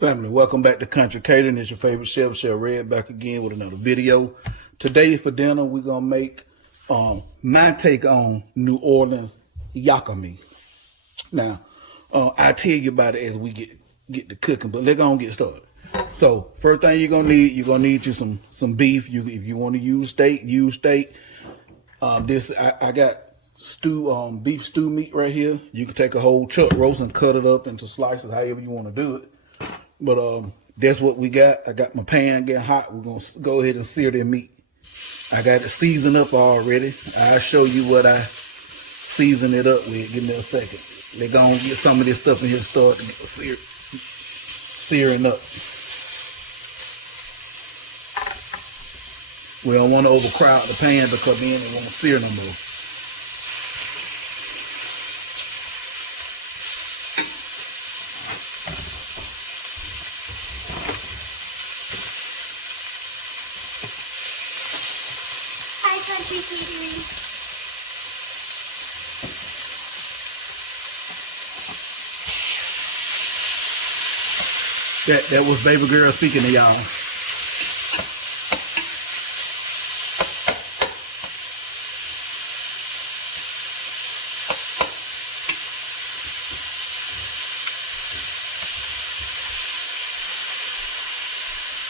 Family, welcome back to Country Catering. It's your favorite chef, Chef Red, back again with another video. Today for dinner, we're gonna make my take on New Orleans Yakamein. Now, I'll tell you about it as we get to cooking, but let's go and get started. So, first thing you're gonna need you some beef. If you want to use steak, use steak. I got beef stew meat right here. You can take a whole chuck roast and cut it up into slices, however you want to do it. But that's what we got. I got my pan getting hot. We're going to go ahead and sear that meat. I got it seasoned up already. I'll show you what I season it up with. Give me a second. They're going to get some of this stuff in here to start to get searing up. We don't want to overcrowd the pan because then it won't sear no more. That was baby girl speaking to y'all.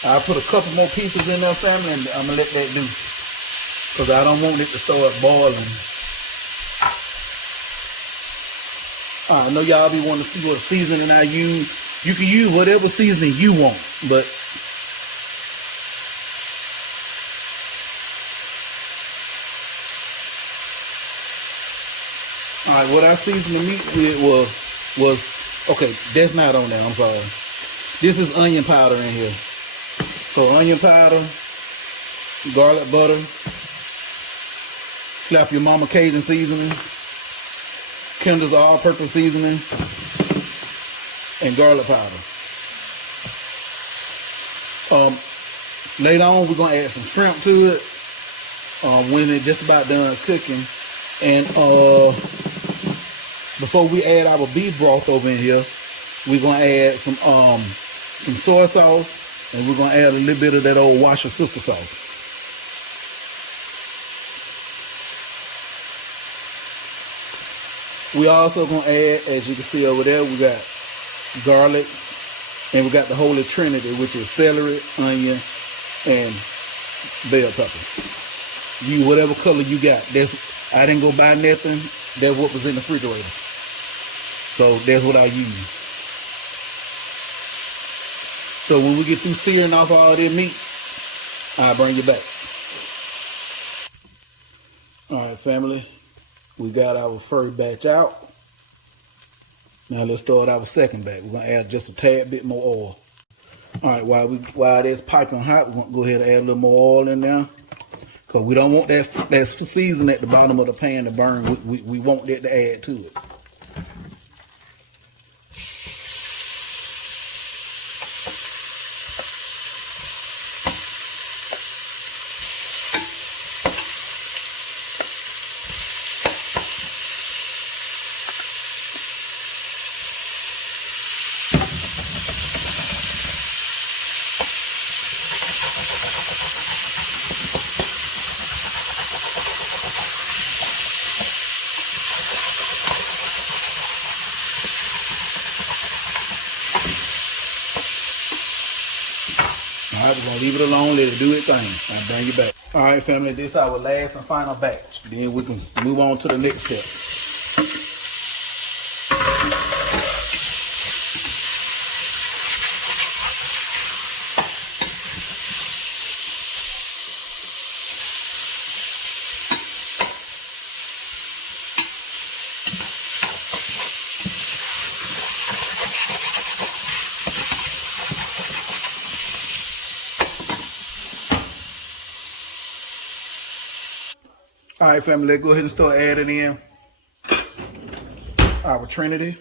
I'll put a couple more pieces in there, family, and I'm gonna let that do. Because I don't want it to start boiling. I know y'all be wanting to see what seasoning I use. You can use whatever seasoning you want, but all right, what I seasoned the meat with was okay. That's not on there. I'm sorry. This is onion powder in here. So onion powder, garlic butter, slap your mama Cajun seasoning, Kinder's all-purpose seasoning, and garlic powder. Later on, we're gonna add some shrimp to it when it's just about done cooking. And before we add our beef broth over in here, we're gonna add some soy sauce, and we're gonna add a little bit of that old Washer Sister sauce. We also gonna add, as you can see over there, we got garlic, and we got the Holy Trinity, which is celery, onion, and bell pepper. Use whatever color you got. I didn't go buy nothing. That's what was in the refrigerator. So that's what I use. So when we get through searing off all that meat, I'll bring you back. All right, family. We got our first batch out. Now let's start our second batch. We're gonna add just a tad bit more oil. All right, while it's piping hot, we're gonna go ahead and add a little more oil in there, because we don't want that season at the bottom of the pan to burn. We want that to add to it. All right, we're going to leave it alone, let it do its thing. I'll bring you back. All right, family, this is our last and final batch. Then we can move on to the next step. All right, family, let's go ahead and start adding in our Trinity.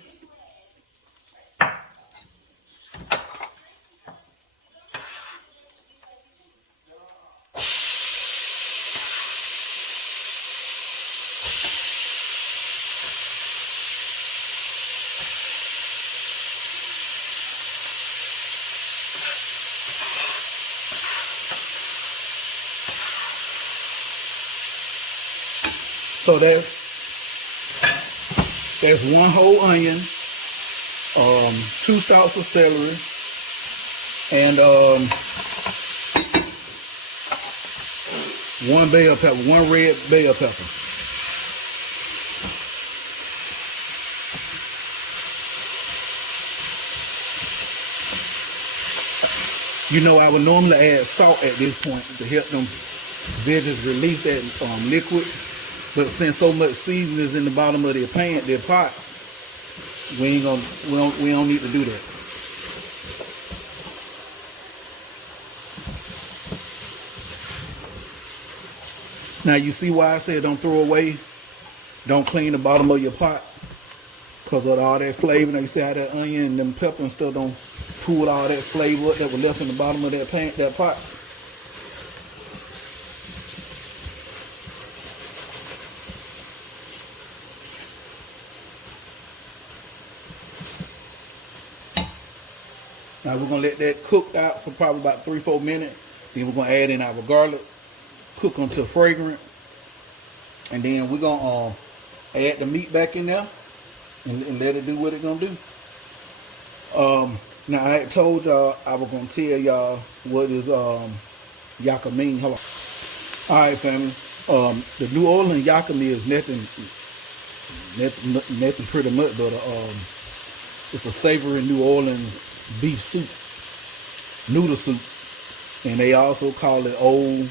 So that's one whole onion, 2 stalks of celery, and one bell pepper, one red bell pepper. You know, I would normally add salt at this point to help them veggies release that liquid, but since so much seasoning is in the bottom of their pan, their pot, we don't need to do that. Now you see why I said don't throw away, don't clean the bottom of your pot, because of all that flavor. Now you see how that onion and them pepper and stuff don't pull all that flavor that was left in the bottom of that pan, that pot. Now we're gonna let that cook out for probably about 3-4 minutes. Then we're gonna add in our garlic, cook until fragrant, and then we're gonna add the meat back in there and let it do what it's gonna do. Now I had told y'all I was gonna tell y'all what is Yakamein. Hello. Alright family. The New Orleans Yakamein is nothing pretty much but it's a savory New Orleans beef soup, noodle soup. And they also call it old,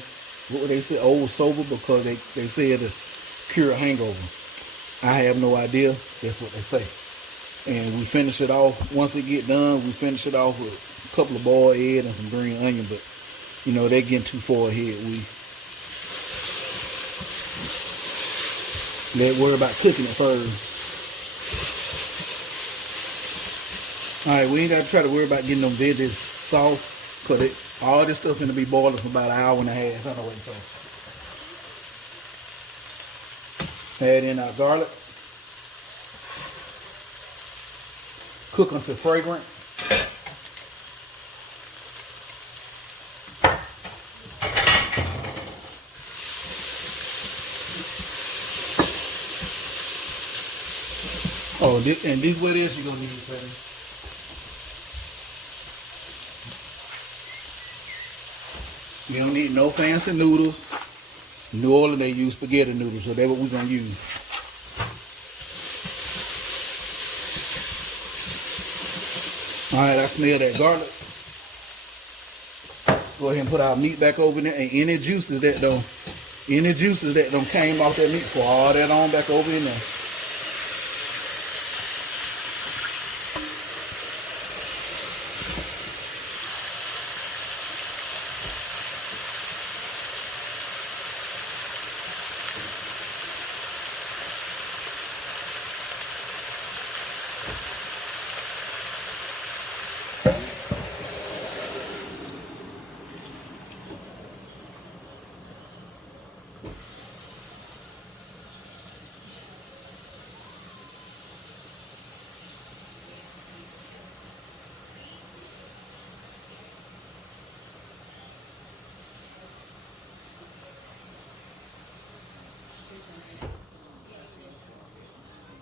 what would they say, old sober, because they say it cure a hangover. I have no idea. That's what they say. And we finish it off, once it get done, we finish it off with a couple of boiled eggs and some green onion, but you know, they're getting too far ahead. Let's worry about cooking it first. Alright, we ain't got to try to worry about getting them veggies soft, because all this stuff going to be boiling for about an hour and a half. I don't know what so. Add in our garlic. Cook until fragrant. Oh, and this what else you're going to need, Freddie. You don't need no fancy noodles. New Orleans, they use spaghetti noodles, so that's what we're going to use. Alright, I smell that garlic. Go ahead and put our meat back over there, and any juices that don't came off that meat, pour all that on back over in there.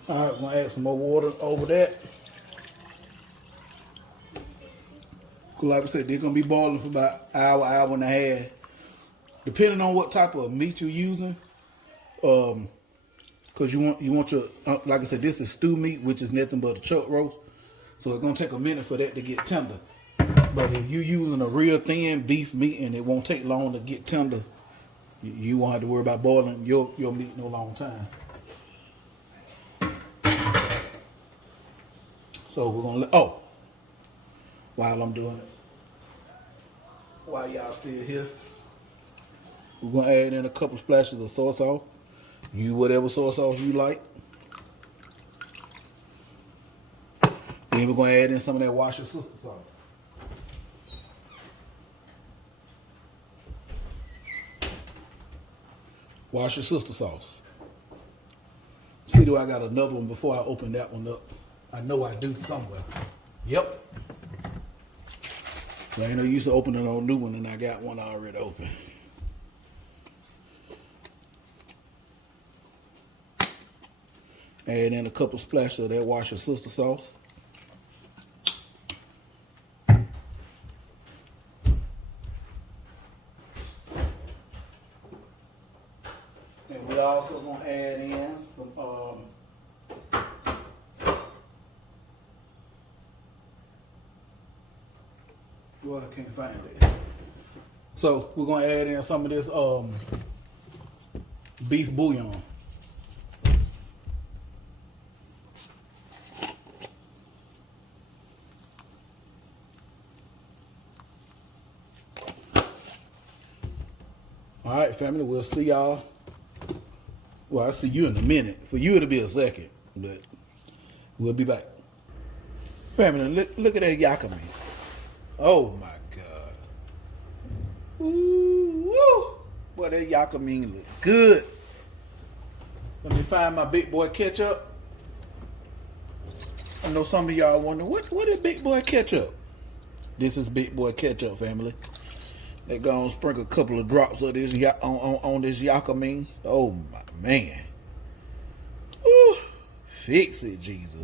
Alright, we're going to add some more water over that. Like I said, they're going to be boiling for about an hour and a half. Depending on what type of meat you're using. Because you want your, like I said, this is stew meat, which is nothing but a chuck roast. So it's going to take a minute for that to get tender. But if you're using a real thin beef meat and it won't take long to get tender, you won't have to worry about boiling your meat no long time. So we're gonna while I'm doing it, while y'all still here, we're gonna add in a couple splashes of soy sauce. Use whatever soy sauce you like. Then we're gonna add in some of that wash your sister sauce. Wash your sister sauce. See, do I got another one before I open that one up? I know I do somewhere. Yep. So I ain't no use to opening a new one, and I got one already open. Add in a couple splashes of that wash your sister sauce. And we also gonna add in some well, I can't find it. So we're gonna add in some of this beef bouillon. All right, family, we'll see y'all. Well, I'll see you in a minute. For you, it'll be a second, but we'll be back. Family, look at that Yakamein. Oh, my God. Ooh, woo. Boy, that Yakamein look good. Let me find my big boy ketchup. I know some of y'all wonder, what is big boy ketchup? This is big boy ketchup, family. They gonna sprinkle a couple of drops of this on this Yakamein. Oh my man. Woo. Fix it, Jesus.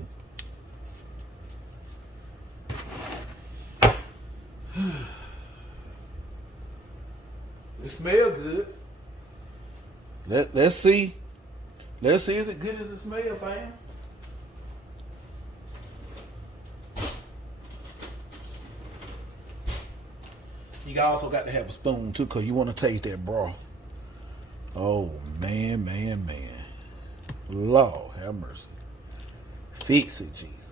It smells good. Let's see. Let's see, is it good as it smells, fam? You also got to have a spoon too, because you want to taste that broth. Oh, man, man, man. Lord have mercy. Fix it, Jesus.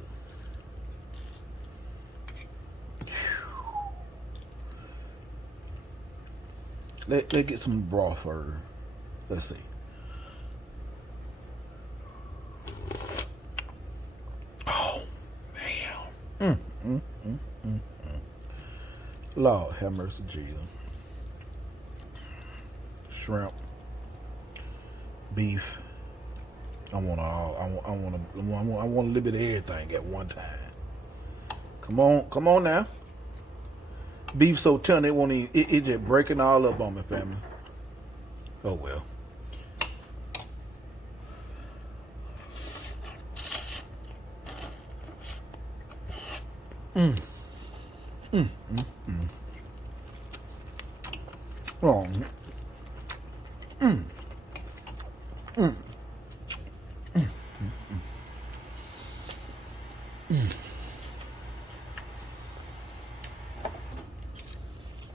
Let's get some broth first. Let's see. Oh, man. Lord have mercy, Jesus. Shrimp, beef. I want a little bit of everything at one time. Come on now. Beef so tender it won't even, it just breaking all up on me, family. Oh well. Oh.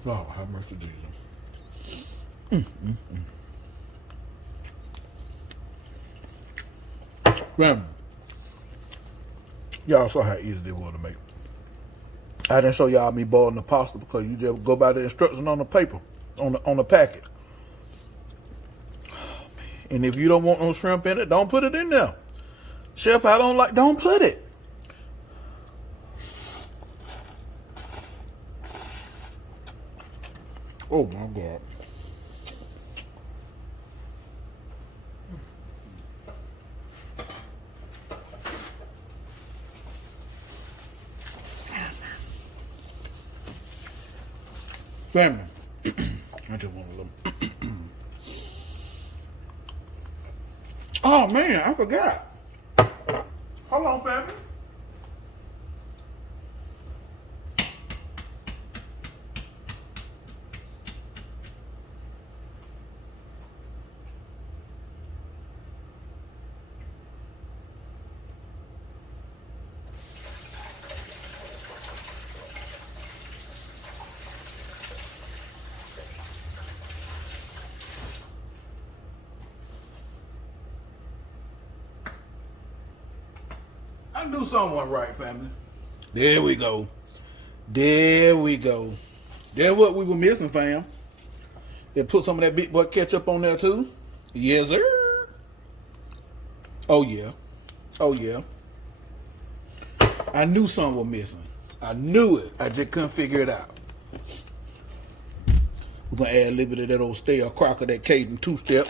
Lord have mercy, Jesus. Family, y'all saw how easy they was to make. I didn't show y'all me boiling the pasta because you just go by the instructions on the paper, on the packet. And if you don't want no shrimp in it, don't put it in there. Chef, don't put it. Oh my God. Family, I just want a little. Oh man, I forgot. Hold on, family. I knew someone right, family. There we go. There we go. That's what we were missing, fam. They put some of that big boy ketchup on there too. Yes, sir. Oh yeah. Oh yeah. I knew something was missing. I knew it. I just couldn't figure it out. We're gonna add a little bit of that old stale crock of that Cajun two-step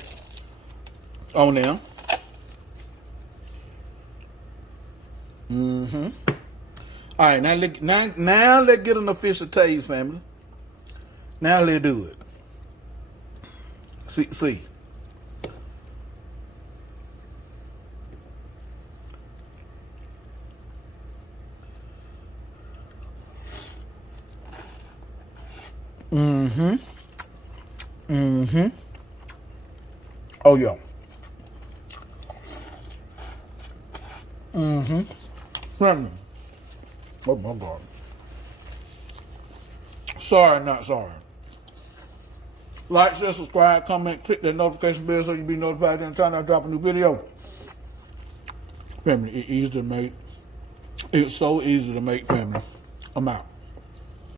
on there. All right, now let's get an official taste, family. Now let's do it. See. Mm-hmm. Mm-hmm. Oh yeah. Mm-hmm. Family. Oh my God. Sorry, not sorry. Like, share, subscribe, comment, click that notification bell so you'll be notified every time I drop a new video. Family, it's easy to make. It's so easy to make, family. I'm out.